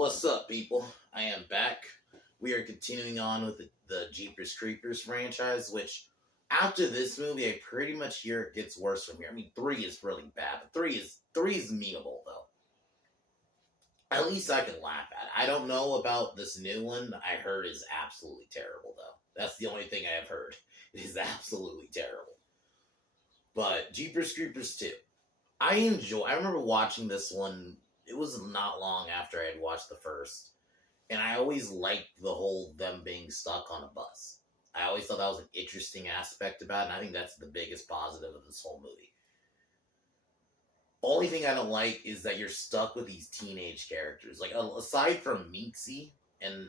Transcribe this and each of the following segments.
What's up, people? I am back. We are continuing on with the Jeepers Creepers franchise, which after this movie, I pretty much hear it gets worse from here. I mean, three is really bad, but three is meanable though. At least I can laugh at it. I don't know about this new one. I heard is absolutely terrible though. That's the only thing I have heard. It is absolutely terrible. But Jeepers Creepers 2. I remember watching this one. It was not long after I had watched the first. And I always liked the whole them being stuck on a bus. I always thought that was an interesting aspect about it, and I think that's the biggest positive of this whole movie. Only thing I don't like is that you're stuck with these teenage characters. Like, aside from Minxie and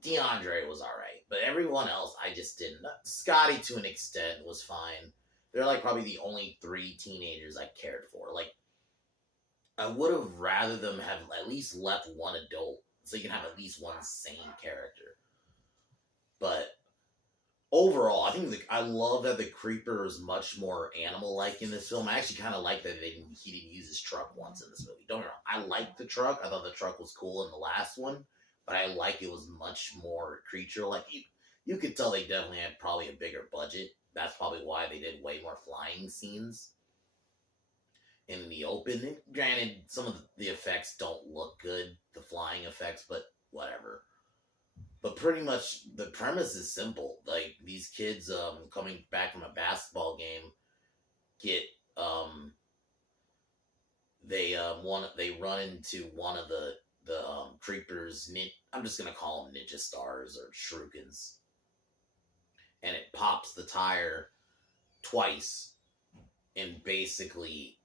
DeAndre was alright, but everyone else I just didn't. Scotty, to an extent, was fine. They're like probably the only three teenagers I cared for. Like, I would have rather them have at least left one adult so you can have at least one sane character. But overall, I love that the creeper is much more animal-like in this film. I actually kind of like that he didn't use his truck once in this movie. Don't get me wrong, I liked the truck. I thought the truck was cool in the last one, but I like it was much more creature-like. You could tell they definitely had probably a bigger budget. That's probably why they did way more flying scenes in the open. And granted, some of the effects don't look good, the flying effects, but whatever. But pretty much the premise is simple. Like, these kids coming back from a basketball game get they run into one of the creepers. I'm just gonna call them ninja stars or shurikens, and it pops the tire twice, and basically,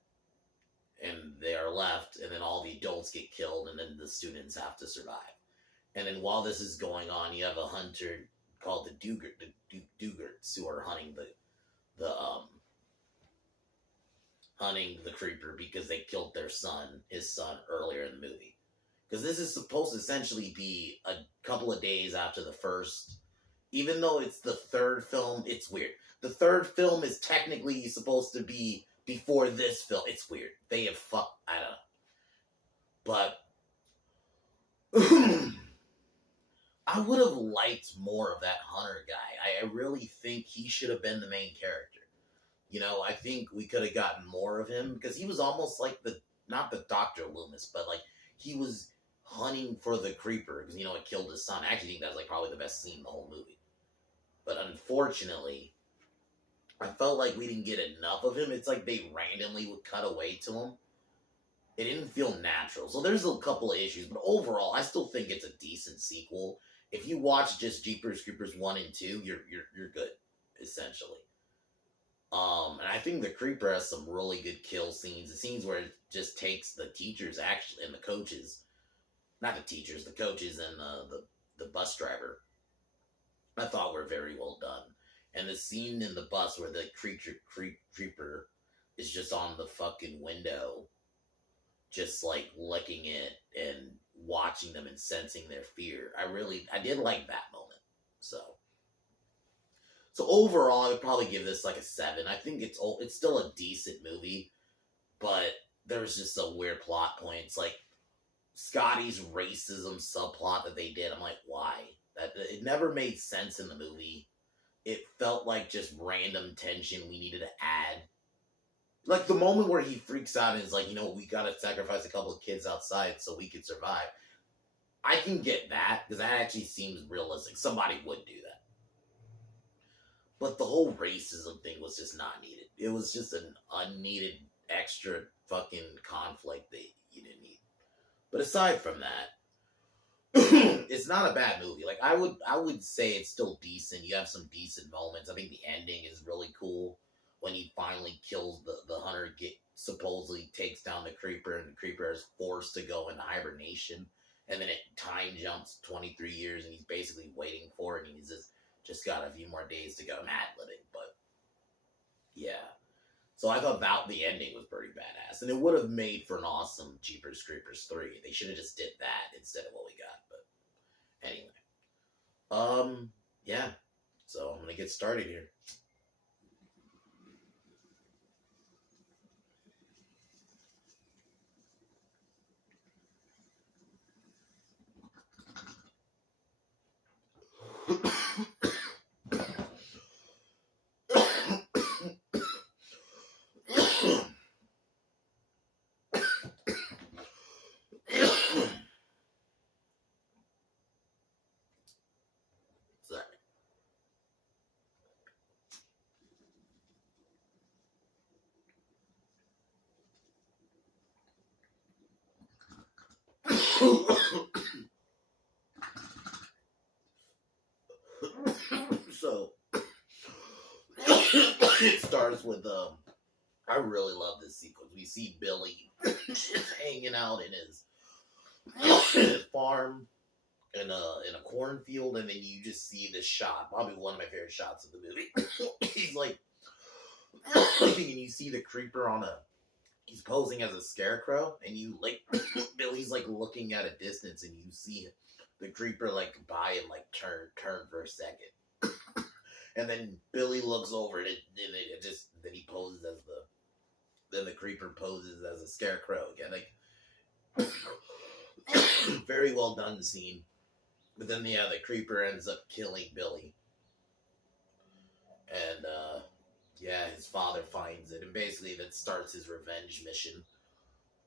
and they are left, and then all the adults get killed, and then the students have to survive. And then while this is going on, you have a hunter called the Dugerts, who are hunting hunting the creeper because they killed his son, earlier in the movie. Because this is supposed to essentially be a couple of days after the first. Even though it's the third film, it's weird. The third film is technically supposed to be before this film. It's weird. They have I don't know. But I would have liked more of that Hunter guy. I really think he should have been the main character. You know, I think we could have gotten more of him, because he was almost like not the Dr. Loomis, but like he was hunting for the creeper, because, it killed his son. I actually think that's like probably the best scene in the whole movie. But unfortunately, I felt like we didn't get enough of him. It's like they randomly would cut away to him. It didn't feel natural. So there's a couple of issues, but overall, I still think it's a decent sequel. If you watch just Jeepers Creepers 1 and 2, you're good, essentially. And I think the creeper has some really good kill scenes. The scenes where it just takes the teachers actually and the coaches, not the teachers, the coaches and the bus driver, I thought were very well done. And the scene in the bus where the creeper is just on the fucking window, just like licking it and watching them and sensing their fear. I did like that moment. So overall, I would probably give this like a 7. I think it's still a decent movie, but there's just some weird plot points, like Scotty's racism subplot that they did. I'm like, why? It never made sense in the movie. It felt like just random tension we needed to add. Like the moment where he freaks out and is like, we gotta sacrifice a couple of kids outside so we could survive. I can get that, because that actually seems realistic. Somebody would do that. But the whole racism thing was just not needed. It was just an unneeded extra fucking conflict that you didn't need. But aside from that, it's not a bad movie. Like, I would say it's still decent. You have some decent moments. I think the ending is really cool. When he finally kills the hunter, supposedly takes down the creeper, and the creeper is forced to go into hibernation. And then time jumps 23 years, and he's basically waiting for it, and he's just got a few more days to go. I'm ad-libbing, but yeah. So I thought the ending was pretty badass, and it would have made for an awesome Jeepers Creepers 3. They should have just did that instead of what we got, but anyway. Yeah. So I'm gonna get started here. So it starts with I really love this sequence. We see Billy just hanging out in his farm in a cornfield, and then you just see this shot, probably one of my favorite shots of the movie. He's like and you see the creeper he's posing as a scarecrow, and you like Billy's like looking at a distance, and you see the creeper like by and like turn for a second. And then Billy looks over and it just then he poses as the creeper poses as a scarecrow again. Like very well done scene. But then the creeper ends up killing Billy. And his father finds it, and basically that starts his revenge mission.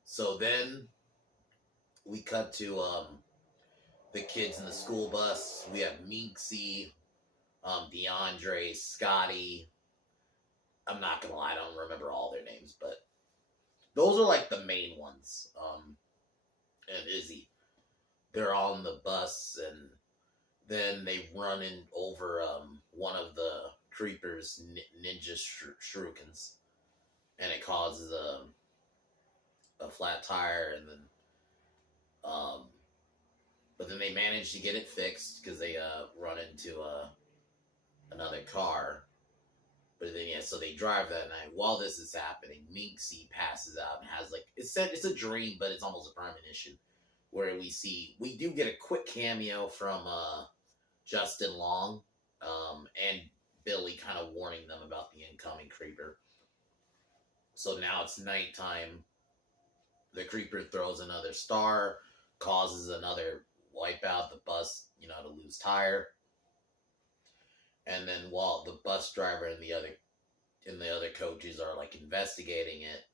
So then we cut to the kids in the school bus. We have Minxie, DeAndre, Scotty. I'm not gonna lie, I don't remember all their names, but those are like the main ones. And Izzy. They're on the bus, and then they run in over one of the creepers' ninja shurikens, and it causes a flat tire, and then but then they manage to get it fixed because they run into another car. But then so they drive that night. While this is happening, Minxie passes out and has like it's a dream, but it's almost a premonition, where we do get a quick cameo from Justin Long and Billy kind of warning them about the incoming creeper. So now it's nighttime. The creeper throws another star, causes another wipeout, the bus, to lose tire. And then while the bus driver and the other coaches are like investigating it,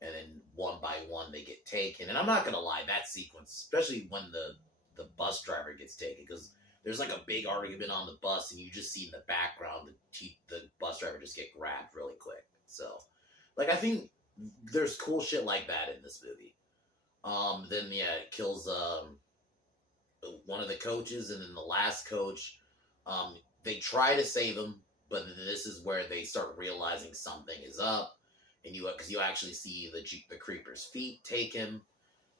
and then one by one they get taken. And I'm not gonna lie, that sequence, especially when the bus driver gets taken, because there's like a big argument on the bus, and you just see in the background the bus driver just get grabbed really quick. So, like, I think there's cool shit like that in this movie. Then it kills one of the coaches, and then the last coach, they try to save him, but this is where they start realizing something is up, and because you actually see the creeper's feet take him,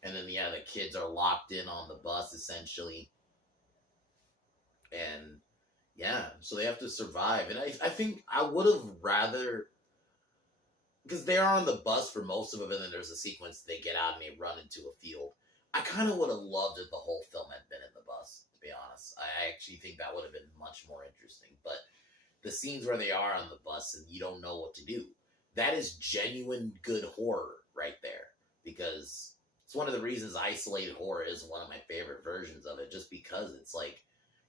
and then the kids are locked in on the bus essentially, and so they have to survive. And I think I would have rather, because they are on the bus for most of it, and then there's a sequence they get out and they run into a field. I kind of would have loved if the whole film had been in the bus, to be honest. I actually think that would have been much more interesting. But the scenes where they are on the bus and you don't know what to do, that is genuine good horror right there. Because it's one of the reasons isolated horror is one of my favorite versions of it, just because it's like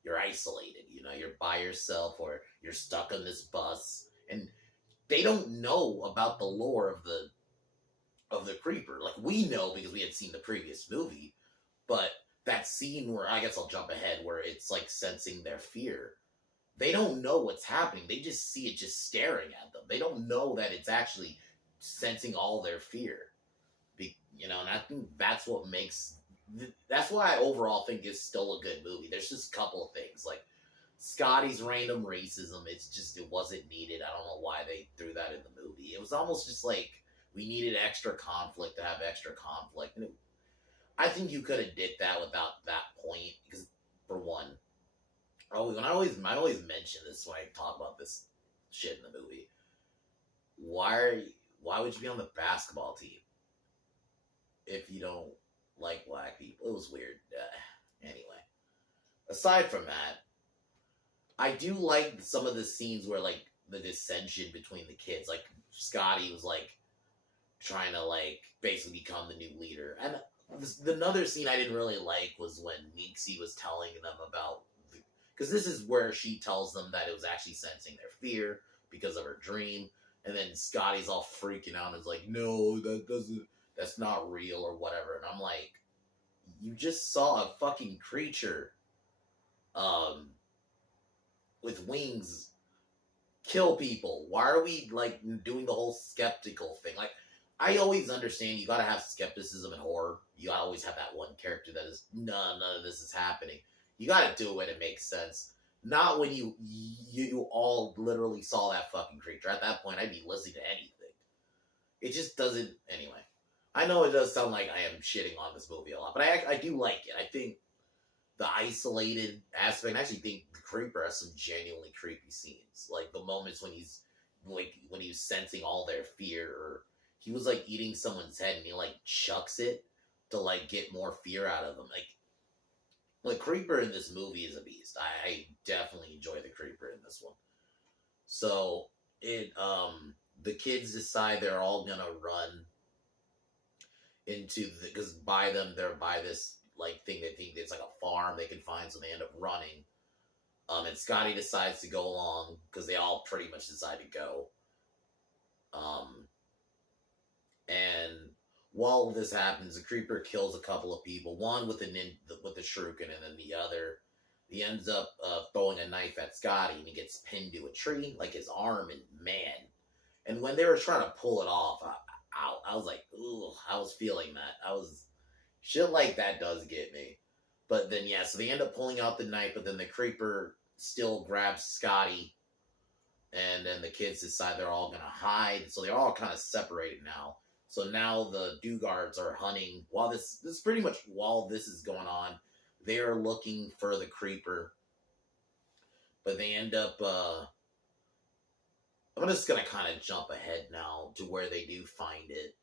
you're isolated, you're by yourself, or you're stuck on this bus, and they don't know about the lore of the creeper. Like, we know because we had seen the previous movie, but that scene where, I guess I'll jump ahead, where it's like sensing their fear, they don't know what's happening. They just see it just staring at them. They don't know that it's actually sensing all their fear. And I think that's what makes, that's why I overall think it's still a good movie. There's just a couple of things, like Scotty's random racism, it wasn't needed. I don't know why they threw that in the movie. It was almost just like, we needed extra conflict to have extra conflict. And I think you could have did that without that point, because for one, I always mention this when I talk about this shit in the movie. Why would you be on the basketball team if you don't like black people? It was weird. Anyway, aside from that, I do like some of the scenes where, like, the dissension between the kids. Like, Scotty was, like, trying to, like, basically become the new leader. And another scene I didn't really like was when Minxie was telling them about, because because this is where she tells them that it was actually sensing their fear because of her dream. And then Scotty's all freaking out and is like, no, that's not real or whatever. And I'm like, you just saw a fucking creature with wings kill people. Why are we like doing the whole skeptical thing? Like, I always understand you gotta have skepticism in horror. You gotta always have that one character that is none of this is happening. You gotta do it when it makes sense. Not when you all literally saw that fucking creature. At that point, I'd be listening to anything. It just doesn't. Anyway, I know it does sound like I am shitting on this movie a lot, but I do like it. I think the isolated aspect. I actually think the Creeper has some genuinely creepy scenes, like the moments when he's sensing all their fear, or he was like eating someone's head and he like chucks it to like get more fear out of them. Like Creeper in this movie is a beast. I definitely enjoy the Creeper in this one. So the kids decide they're all gonna run into because they're by this like thing they think it's like a farm they can find, so they end up running. And Scotty decides to go along because they all pretty much decide to go. And while this happens, the Creeper kills a couple of people. One with the shuriken, and then the other, he ends up throwing a knife at Scotty, and he gets pinned to a tree, like his arm, and man. And when they were trying to pull it off, I was like, ooh, I was feeling that. Shit like that does get me. But then, yeah, so they end up pulling out the knife, but then the Creeper still grabs Scotty, and then the kids decide they're all gonna hide, so they're all kind of separated now. So now the Duggards are hunting, while this is going on, they are looking for the Creeper, but they end up, I'm just gonna kind of jump ahead now to where they do find it,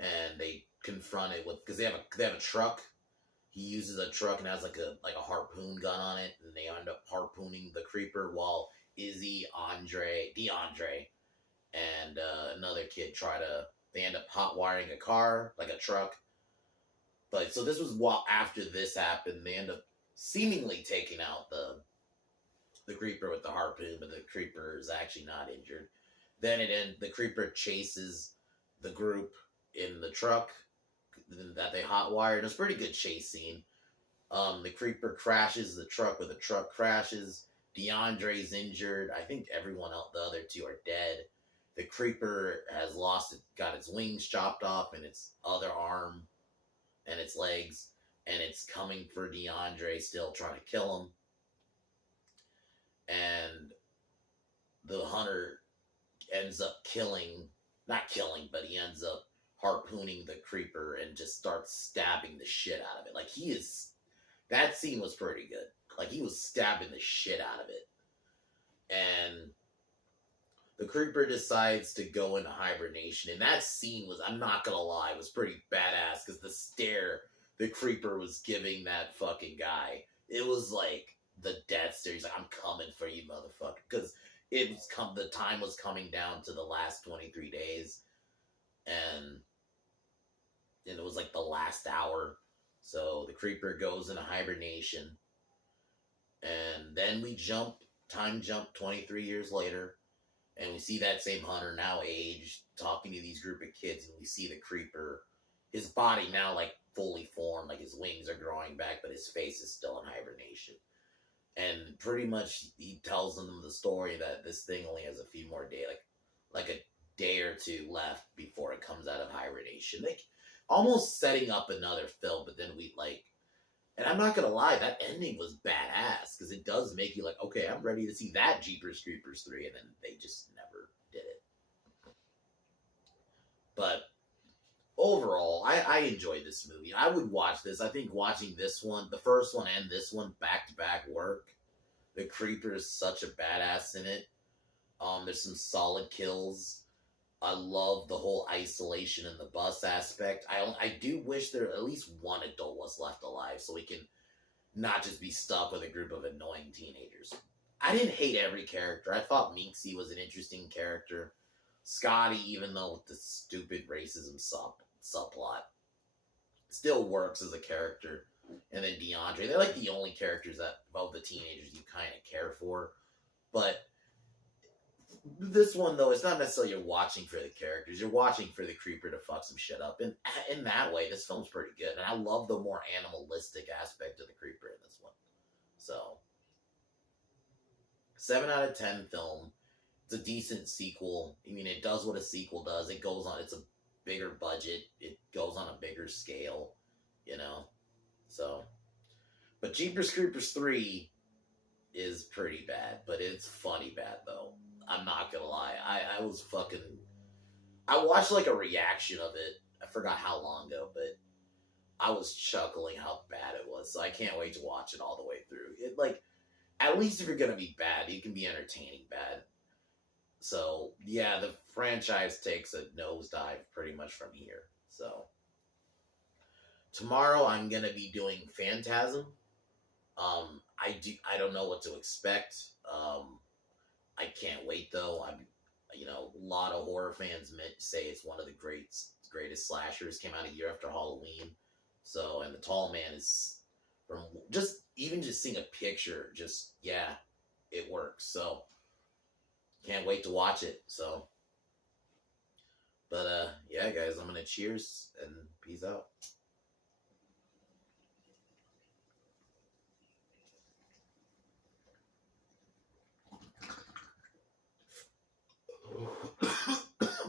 and they confront it with, because they have a truck. He uses a truck and has like a harpoon gun on it, and they end up harpooning the Creeper while Izzy, DeAndre, and another kid they end up hot wiring a car, like a truck. But so this was after this happened, they end up seemingly taking out the Creeper with the harpoon, but the Creeper is actually not injured. Then the Creeper chases the group in the truck that they hotwired. It's a pretty good chase scene. The Creeper crashes the truck, where the truck crashes. DeAndre's injured. I think everyone else, the other two, are dead. The Creeper has got its wings chopped off, and its other arm, and its legs, and it's coming for DeAndre, still trying to kill him. And the hunter ends up not killing, but he ends up harpooning the Creeper and just starts stabbing the shit out of it. Like, that scene was pretty good. Like, he was stabbing the shit out of it. And the Creeper decides to go into hibernation. And that scene was, I'm not gonna lie, was pretty badass, because the stare the Creeper was giving that fucking guy, it was like the death stare. He's like, I'm coming for you, motherfucker. Because the time was coming down to the last 23 days. And it was like the last hour. So the Creeper goes into hibernation. And then we time jump 23 years later. And we see that same hunter, now aged, talking to these group of kids. And we see the Creeper, his body now like fully formed. Like his wings are growing back, but his face is still in hibernation. And pretty much he tells them the story that this thing only has a few more days, like a day or two left before it comes out of hibernation. Like, almost setting up another film, but then and I'm not gonna lie, that ending was badass, because it does make you like, okay, I'm ready to see that Jeepers Creepers 3, and then they just never did it. But overall, I enjoyed this movie. I would watch this. I think watching this one, the first one and this one back to back work. The Creeper is such a badass in it. There's some solid kills. I love the whole isolation and the bus aspect. I do wish there at least one adult was left alive, so we can not just be stuck with a group of annoying teenagers. I didn't hate every character. I thought Minxie was an interesting character. Scotty, even though with the stupid racism subplot, still works as a character. and then DeAndre. They're like the only characters that of the teenagers you kind of care for. But this one though, it's not necessarily you're watching for the characters. You're watching for the creeper to fuck some shit up. And in that way, this film's pretty good. And I love the more animalistic aspect of the creeper in this one. So 7 out of 10 film. It's a decent sequel. I mean, it does what a sequel does. It goes on. It's a bigger budget. It goes on a bigger scale. You know. So, but Jeepers Creepers 3 is pretty bad, but it's funny bad though. I'm not gonna lie. I was fucking. I watched like a reaction of it. I forgot how long ago, but I was chuckling how bad it was. So I can't wait to watch it all the way through. It like, at least if you're gonna be bad, you can be entertaining bad. So yeah, the franchise takes a nosedive pretty much from here. So tomorrow I'm gonna be doing Phantasm. I don't know what to expect. I can't wait though. A lot of horror fans say it's one of the greatest slashers. Came out a year after Halloween. So, and the Tall Man is from just seeing a picture, it works. So, can't wait to watch it. So, but yeah, guys, I'm gonna cheers and peace out.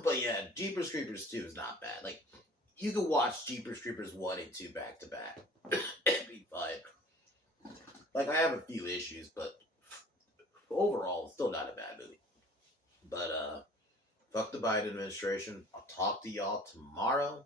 But yeah, Jeepers Creepers 2 is not bad. Like, you could watch Jeepers Creepers 1 and 2 back to back. It'd be fine. Like, I have a few issues, but overall, still not a bad movie. But, fuck the Biden administration. I'll talk to y'all tomorrow.